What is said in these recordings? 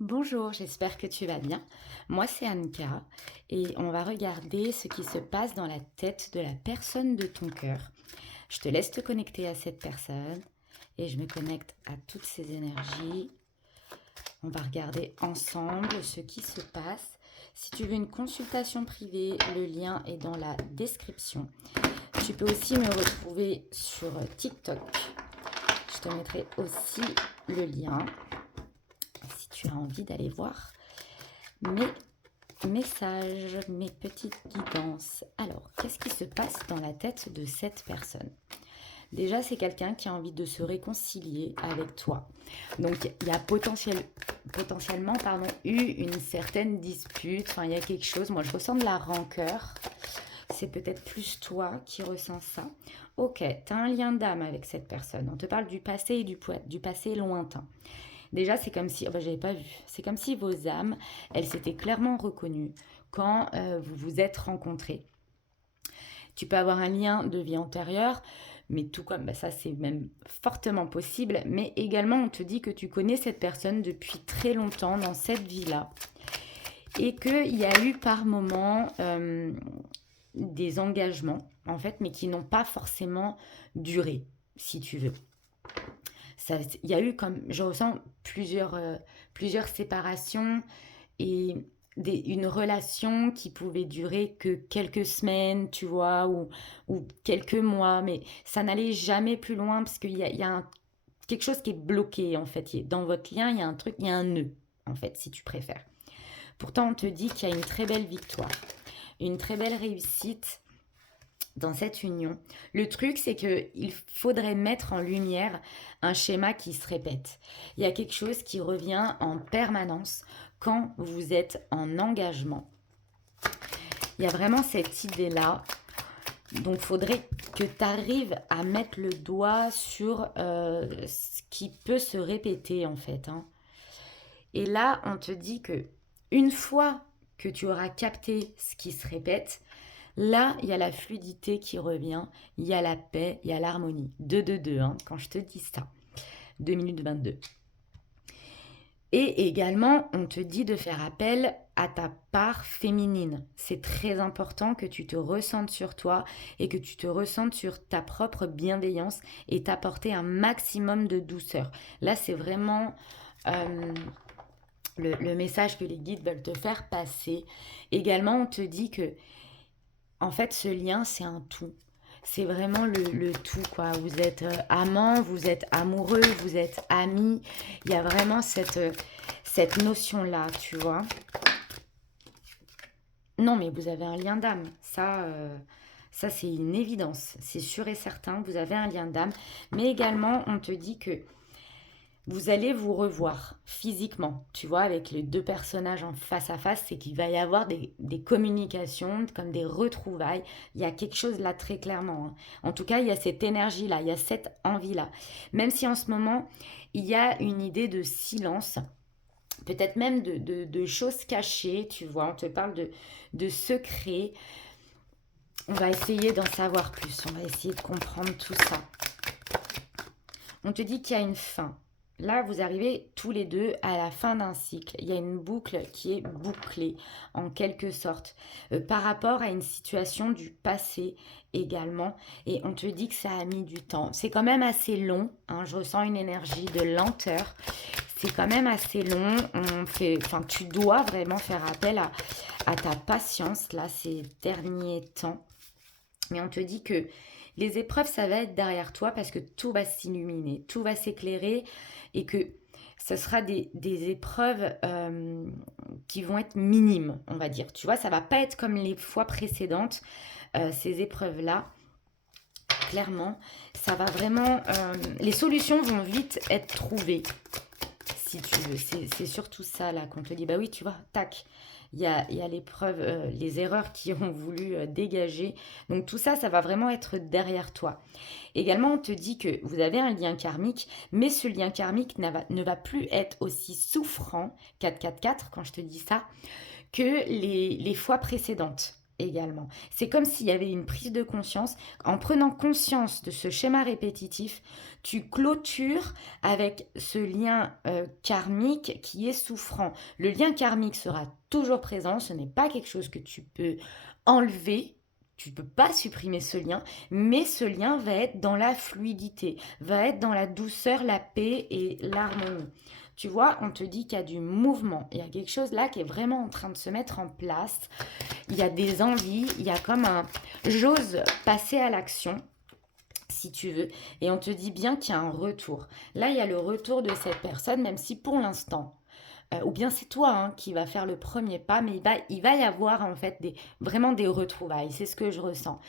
Bonjour, j'espère que tu vas bien. Moi, c'est Anka et on va regarder ce qui se passe dans la tête de la personne de ton cœur. Je te laisse te connecter à cette personne et je me connecte à toutes ces énergies. On va regarder ensemble ce qui se passe. Si tu veux une consultation privée, le lien est dans la description. Tu peux aussi me retrouver sur TikTok. Je te mettrai aussi le lien si tu as envie d'aller voir mes messages, mes petites guidances. Alors, qu'est-ce qui se passe dans la tête de cette personne? Déjà, c'est quelqu'un qui a envie de se réconcilier avec toi. Donc, il y a potentiellement eu une certaine dispute. Enfin, il y a quelque chose. Moi, je ressens de la rancœur. C'est peut-être plus toi qui ressens ça. Ok, tu as un lien d'âme avec cette personne. On te parle du passé et du passé lointain. Déjà, c'est comme si, oh bah, j'avais pas vu, c'est comme si vos âmes, elles s'étaient clairement reconnues quand vous vous êtes rencontrés. Tu peux avoir un lien de vie antérieure, mais tout comme bah, ça, c'est même fortement possible. Mais également, on te dit que tu connais cette personne depuis très longtemps dans cette vie-là et qu'il y a eu par moments des engagements, en fait, mais qui n'ont pas forcément duré, si tu veux. Il y a eu comme, je ressens plusieurs séparations et une relation qui pouvait durer que quelques semaines, tu vois, ou quelques mois, mais ça n'allait jamais plus loin parce qu'il y a quelque chose qui est bloqué en fait. Dans votre lien, il y a un truc, il y a un nœud en fait, si tu préfères. Pourtant, on te dit qu'il y a une très belle victoire, une très belle réussite dans cette union. Le truc, c'est qu'il faudrait mettre en lumière un schéma qui se répète. Il y a quelque chose qui revient en permanence quand vous êtes en engagement. Il y a vraiment cette idée-là. Donc, il faudrait que tu arrives à mettre le doigt sur ce qui peut se répéter, en fait. Et là, on te dit que une fois que tu auras capté ce qui se répète, là, il y a la fluidité qui revient, il y a la paix, il y a l'harmonie. 2-2-2, quand je te dis ça. 2 minutes 22. Et également, on te dit de faire appel à ta part féminine. C'est très important que tu te ressentes sur toi et que tu te ressentes sur ta propre bienveillance et t'apporter un maximum de douceur. Là, c'est vraiment le message que les guides veulent te faire passer. Également, on te dit que en fait, ce lien, c'est un tout. C'est vraiment le tout, quoi. Vous êtes amant, vous êtes amoureux, vous êtes amis. Il y a vraiment cette notion-là, tu vois. Non, mais vous avez un lien d'âme. Ça c'est une évidence. C'est sûr et certain, vous avez un lien d'âme. Mais également, on te dit que vous allez vous revoir physiquement, tu vois, avec les deux personnages en face à face, c'est qu'il va y avoir des communications, comme des retrouvailles. Il y a quelque chose là très clairement. En tout cas, il y a cette énergie-là, il y a cette envie-là. Même si en ce moment, il y a une idée de silence, peut-être même de choses cachées, tu vois, on te parle de secrets. On va essayer d'en savoir plus, on va essayer de comprendre tout ça. On te dit qu'il y a une fin. Là, vous arrivez tous les deux à la fin d'un cycle. Il y a une boucle qui est bouclée, en quelque sorte, par rapport à une situation du passé également. Et on te dit que ça a mis du temps. C'est quand même assez long. Je ressens une énergie de lenteur. C'est quand même assez long. Tu dois vraiment faire appel à ta patience, là, ces derniers temps. Mais on te dit que les épreuves, ça va être derrière toi parce que tout va s'illuminer, tout va s'éclairer et que ce sera des épreuves qui vont être minimes, on va dire. Tu vois, ça va pas être comme les fois précédentes, ces épreuves-là. Clairement, ça va vraiment... les solutions vont vite être trouvées, si tu veux. C'est surtout ça, là, qu'on te dit, bah oui, tu vois, tac. Il y a l'épreuve, les erreurs qui ont voulu dégager. Donc tout ça, ça va vraiment être derrière toi. Également, on te dit que vous avez un lien karmique, mais ce lien karmique ne va plus être aussi souffrant, 4-4-4, quand je te dis ça, que les fois précédentes. également. C'est comme s'il y avait une prise de conscience. En prenant conscience de ce schéma répétitif, tu clôtures avec ce lien karmique qui est souffrant. Le lien karmique sera toujours présent, ce n'est pas quelque chose que tu peux enlever. Tu ne peux pas supprimer ce lien, mais ce lien va être dans la fluidité, va être dans la douceur, la paix et l'harmonie. Tu vois, on te dit qu'il y a du mouvement, il y a quelque chose là qui est vraiment en train de se mettre en place. Il y a des envies, il y a comme un j'ose passer à l'action, si tu veux, et on te dit bien qu'il y a un retour. Là, il y a le retour de cette personne, même si pour l'instant, ou bien c'est toi hein, qui va faire le premier pas, mais il va y avoir en fait vraiment des retrouvailles, c'est ce que je ressens.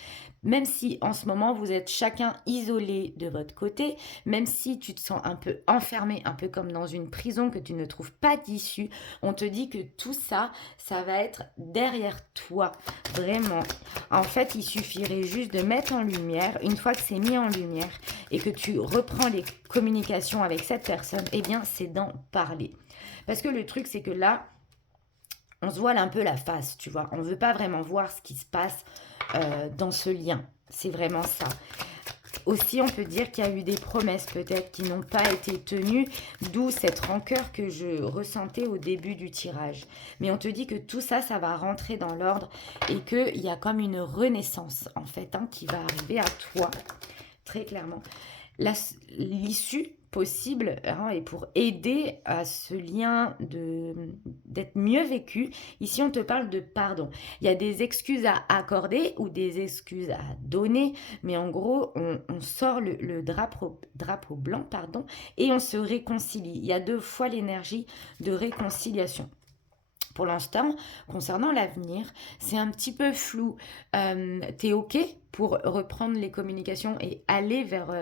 Même si en ce moment vous êtes chacun isolé de votre côté, même si tu te sens un peu enfermé, un peu comme dans une prison que tu ne trouves pas d'issue, on te dit que tout ça, ça va être derrière toi, vraiment. En fait, il suffirait juste de mettre en lumière, une fois que c'est mis en lumière et que tu reprends les communications avec cette personne, eh bien c'est d'en parler. Parce que le truc, c'est que là, on se voile un peu la face, tu vois. On ne veut pas vraiment voir ce qui se passe dans ce lien. C'est vraiment ça. Aussi, on peut dire qu'il y a eu des promesses peut-être qui n'ont pas été tenues, d'où cette rancœur que je ressentais au début du tirage. Mais on te dit que tout ça, ça va rentrer dans l'ordre et qu'il y a comme une renaissance, en fait, hein, qui va arriver à toi, très clairement. L'issue possible hein, et pour aider à ce lien d'être mieux vécu, ici on te parle de pardon. Il y a des excuses à accorder ou des excuses à donner, mais en gros on sort le drapeau blanc pardon, et on se réconcilie. Il y a 2 fois l'énergie de réconciliation. Pour l'instant, concernant l'avenir, c'est un petit peu flou. T'es OK pour reprendre les communications et aller vers,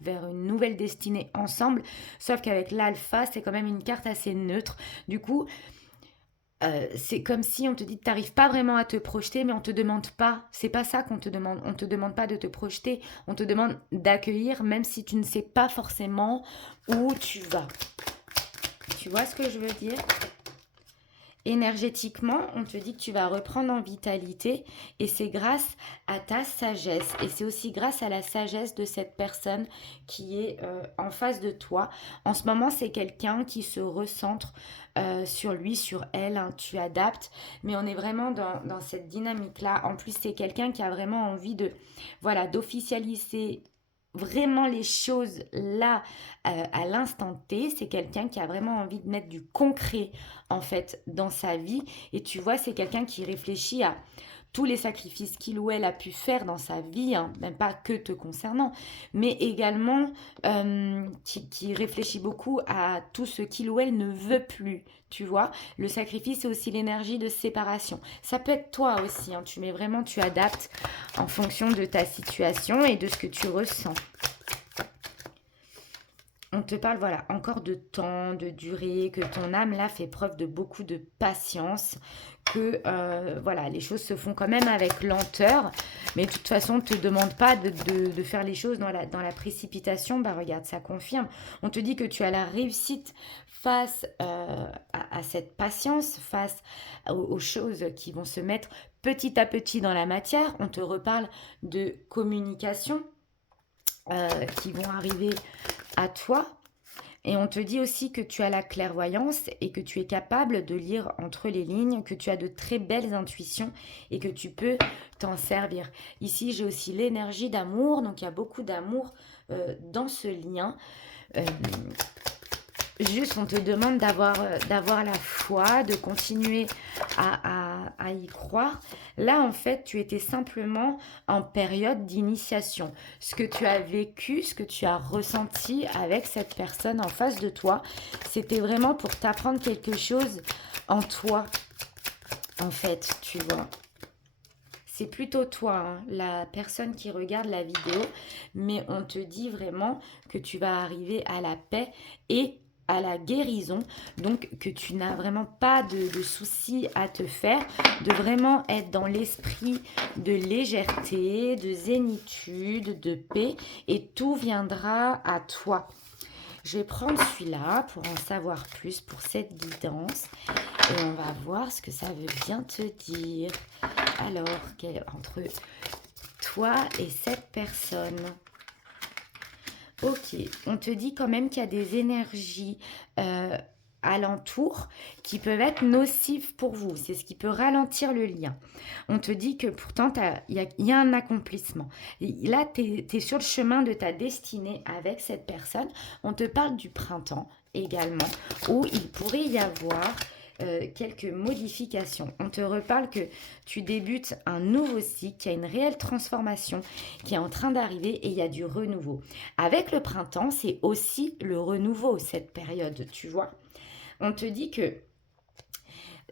vers une nouvelle destinée ensemble, sauf qu'avec l'alpha, c'est quand même une carte assez neutre. Du coup, c'est comme si on te dit que tu n'arrives pas vraiment à te projeter, mais on ne te demande pas. C'est pas ça qu'on te demande. On ne te demande pas de te projeter. On te demande d'accueillir, même si tu ne sais pas forcément où tu vas. Tu vois ce que je veux dire ? Énergétiquement, on te dit que tu vas reprendre en vitalité et c'est grâce à ta sagesse et c'est aussi grâce à la sagesse de cette personne qui est en face de toi. En ce moment, c'est quelqu'un qui se recentre sur lui, sur elle, hein, tu adaptes, mais on est vraiment dans cette dynamique-là. En plus, c'est quelqu'un qui a vraiment envie d'officialiser vraiment les choses là à l'instant T. C'est quelqu'un qui a vraiment envie de mettre du concret en fait dans sa vie et tu vois c'est quelqu'un qui réfléchit à tous les sacrifices qu'il ou elle a pu faire dans sa vie, hein, même pas que te concernant, mais également qui réfléchit beaucoup à tout ce qu'il ou elle ne veut plus. Tu vois, le sacrifice, c'est aussi l'énergie de séparation. Ça peut être toi aussi, hein, tu adaptes en fonction de ta situation et de ce que tu ressens. On te parle, encore de temps, de durée, que ton âme, là, fait preuve de beaucoup de patience, que, les choses se font quand même avec lenteur, mais de toute façon, on ne te demande pas de faire les choses dans la précipitation. Bah, regarde, ça confirme. On te dit que tu as la réussite face à cette patience, face aux choses qui vont se mettre petit à petit dans la matière. On te reparle de communication qui vont arriver à toi. Et on te dit aussi que tu as la clairvoyance et que tu es capable de lire entre les lignes, que tu as de très belles intuitions et que tu peux t'en servir. Ici, j'ai aussi l'énergie d'amour, donc il y a beaucoup d'amour dans ce lien. Juste, on te demande d'avoir la foi, de continuer à y croire. Là, en fait, tu étais simplement en période d'initiation. Ce que tu as vécu, ce que tu as ressenti avec cette personne en face de toi, c'était vraiment pour t'apprendre quelque chose en toi, en fait, tu vois. C'est plutôt toi, hein, la personne qui regarde la vidéo, mais on te dit vraiment que tu vas arriver à la paix et à la guérison, donc que tu n'as vraiment pas de soucis à te faire, de vraiment être dans l'esprit de légèreté, de zénitude, de paix, et tout viendra à toi. Je vais prendre celui-là pour en savoir plus pour cette guidance, et on va voir ce que ça veut bien te dire. Alors, entre toi et cette personne. Ok, on te dit quand même qu'il y a des énergies alentour qui peuvent être nocives pour vous. C'est ce qui peut ralentir le lien. On te dit que pourtant, il y a un accomplissement. Et là, tu es sur le chemin de ta destinée avec cette personne. On te parle du printemps également, où il pourrait y avoir quelques modifications. On te reparle que tu débutes un nouveau cycle, qu'il y a une réelle transformation qui est en train d'arriver et il y a du renouveau. Avec le printemps, c'est aussi le renouveau, cette période, tu vois. On te dit que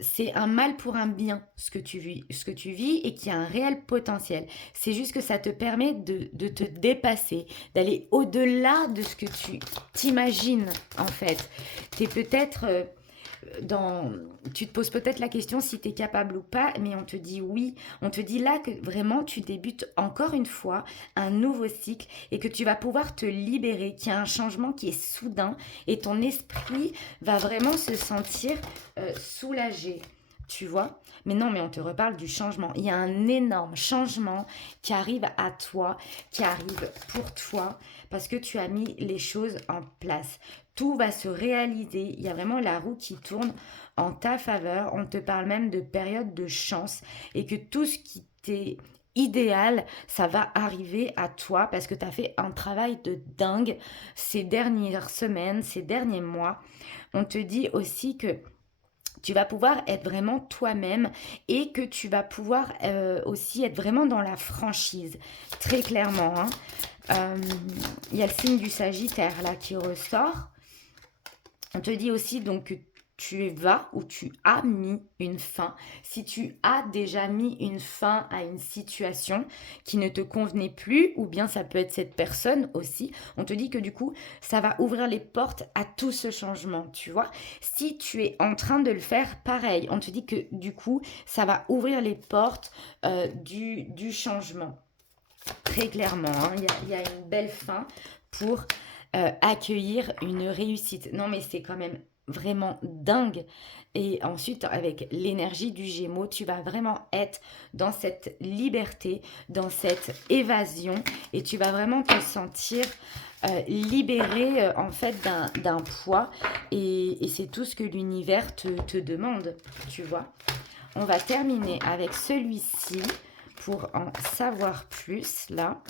c'est un mal pour un bien ce que tu vis et qu'il y a un réel potentiel. C'est juste que ça te permet de te dépasser, d'aller au-delà de ce que tu t'imagines en fait. Tu es peut-être tu te poses peut-être la question si tu es capable ou pas, mais on te dit oui. On te dit là que vraiment tu débutes encore une fois un nouveau cycle et que tu vas pouvoir te libérer, qu'il y a un changement qui est soudain et ton esprit va vraiment se sentir soulagé. Tu vois? Mais non, mais on te reparle du changement. Il y a un énorme changement qui arrive à toi, qui arrive pour toi, parce que tu as mis les choses en place. Tout va se réaliser. Il y a vraiment la roue qui tourne en ta faveur. On te parle même de période de chance et que tout ce qui t'est idéal, ça va arriver à toi parce que tu as fait un travail de dingue ces dernières semaines, ces derniers mois. On te dit aussi que tu vas pouvoir être vraiment toi-même et que tu vas pouvoir aussi être vraiment dans la franchise, très clairement. Hein. Il y a le signe du Sagittaire là qui ressort. On te dit aussi donc que tu vas ou tu as mis une fin. Si tu as déjà mis une fin à une situation qui ne te convenait plus, ou bien ça peut être cette personne aussi, on te dit que du coup, ça va ouvrir les portes à tout ce changement, tu vois. Si tu es en train de le faire, pareil, on te dit que du coup, ça va ouvrir les portes du changement. Très clairement, hein, il y a une belle fin pour accueillir une réussite. Non, mais c'est quand même vraiment dingue. Et ensuite, avec l'énergie du Gémeaux, tu vas vraiment être dans cette liberté, dans cette évasion, et tu vas vraiment te sentir libéré en fait d'un poids. Et c'est tout ce que l'univers te demande, tu vois. On va terminer avec celui-ci pour en savoir plus là,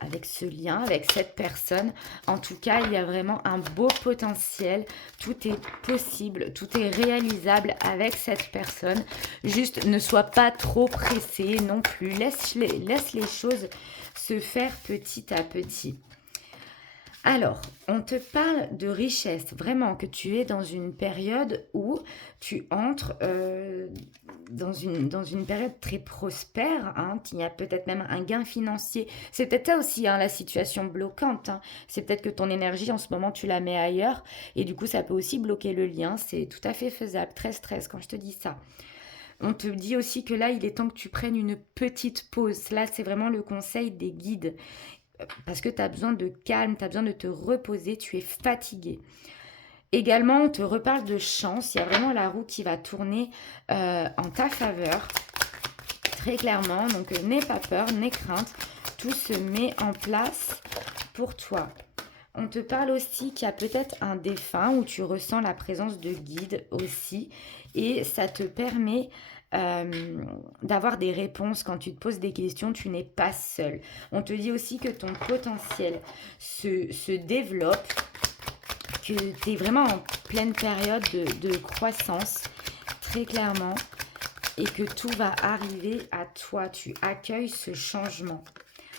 avec ce lien, avec cette personne. En tout cas, il y a vraiment un beau potentiel. Tout est possible, tout est réalisable avec cette personne. Juste ne sois pas trop pressé non plus. Laisse les choses se faire petit à petit. Alors, on te parle de richesse, vraiment que tu es dans une période où tu entres dans une période très prospère. Hein. Il y a peut-être même un gain financier. C'est peut-être ça aussi, hein, la situation bloquante. Hein. C'est peut-être que ton énergie, en ce moment, tu la mets ailleurs. Et du coup, ça peut aussi bloquer le lien. C'est tout à fait faisable. Très stress quand je te dis ça. On te dit aussi que là, il est temps que tu prennes une petite pause. Là, c'est vraiment le conseil des guides. Parce que tu as besoin de calme, tu as besoin de te reposer, tu es fatigué. Également, on te reparle de chance. Il y a vraiment la roue qui va tourner en ta faveur. Très clairement. Donc, n'aie pas peur, n'aie crainte. Tout se met en place pour toi. On te parle aussi qu'il y a peut-être un défunt où tu ressens la présence de guides aussi. Et ça te permet d'avoir des réponses quand tu te poses des questions. Tu n'es pas seul. On te dit aussi que ton potentiel se développe, que tu es vraiment en pleine période de croissance, très clairement, et que tout va arriver à toi. Tu accueilles ce changement.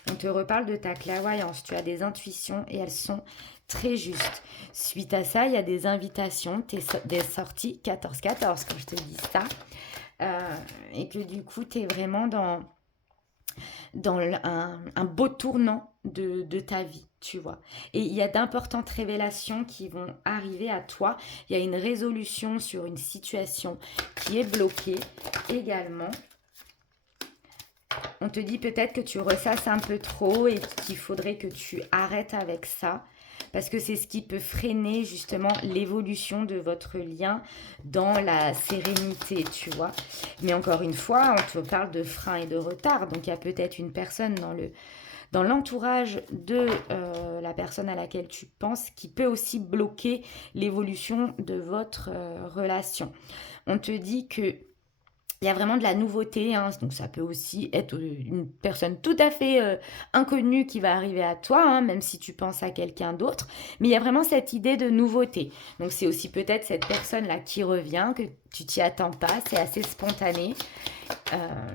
On te reparle de ta clairvoyance. Tu as des intuitions et elles sont très justes. Suite à ça, il y a des invitations, des sorties 14-14 quand je te dis ça. Et que du coup, tu es vraiment dans un beau tournant de ta vie, tu vois. Et il y a d'importantes révélations qui vont arriver à toi. Il y a une résolution sur une situation qui est bloquée également. On te dit peut-être que tu ressasses un peu trop et qu'il faudrait que tu arrêtes avec ça. parce que c'est ce qui peut freiner justement l'évolution de votre lien dans la sérénité, tu vois. Mais encore une fois, on te parle de frein et de retard, donc il y a peut-être une personne dans l'entourage de la personne à laquelle tu penses qui peut aussi bloquer l'évolution de votre relation. On te dit que il y a vraiment de la nouveauté, hein, donc ça peut aussi être une personne tout à fait inconnue qui va arriver à toi, hein, même si tu penses à quelqu'un d'autre. Mais il y a vraiment cette idée de nouveauté. Donc c'est aussi peut-être cette personne-là qui revient, que tu t'y attends pas, c'est assez spontané.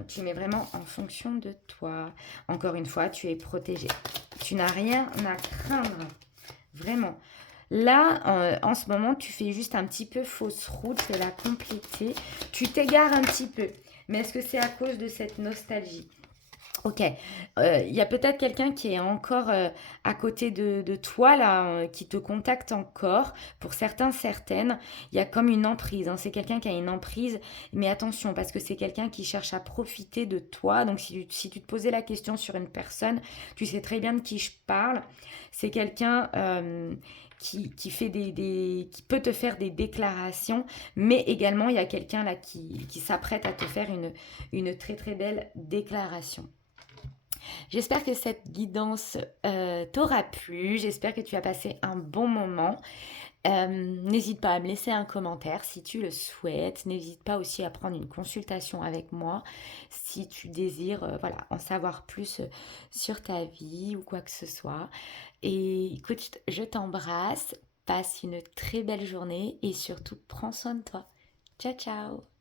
Tu mets vraiment en fonction de toi. Encore une fois, tu es protégé. Tu n'as rien à craindre. Vraiment. Là, en ce moment, tu fais juste un petit peu fausse route, je vais la compléter. Tu t'égares un petit peu, mais est-ce que c'est à cause de cette nostalgie? Ok, il y a peut-être quelqu'un qui est encore à côté de toi, là, qui te contacte encore. Pour certains, certaines, il y a comme une emprise, hein. C'est quelqu'un qui a une emprise, mais attention, parce que c'est quelqu'un qui cherche à profiter de toi. Donc, si tu te posais la question sur une personne, tu sais très bien de qui je parle. C'est quelqu'un qui fait qui peut te faire des déclarations, mais également, il y a quelqu'un là qui s'apprête à te faire une très très belle déclaration. J'espère que cette guidance t'aura plu. J'espère que tu as passé un bon moment. N'hésite pas à me laisser un commentaire si tu le souhaites. N'hésite pas aussi à prendre une consultation avec moi si tu désires voilà, en savoir plus sur ta vie ou quoi que ce soit. Et écoute, je t'embrasse. Passe une très belle journée et surtout prends soin de toi. Ciao ciao.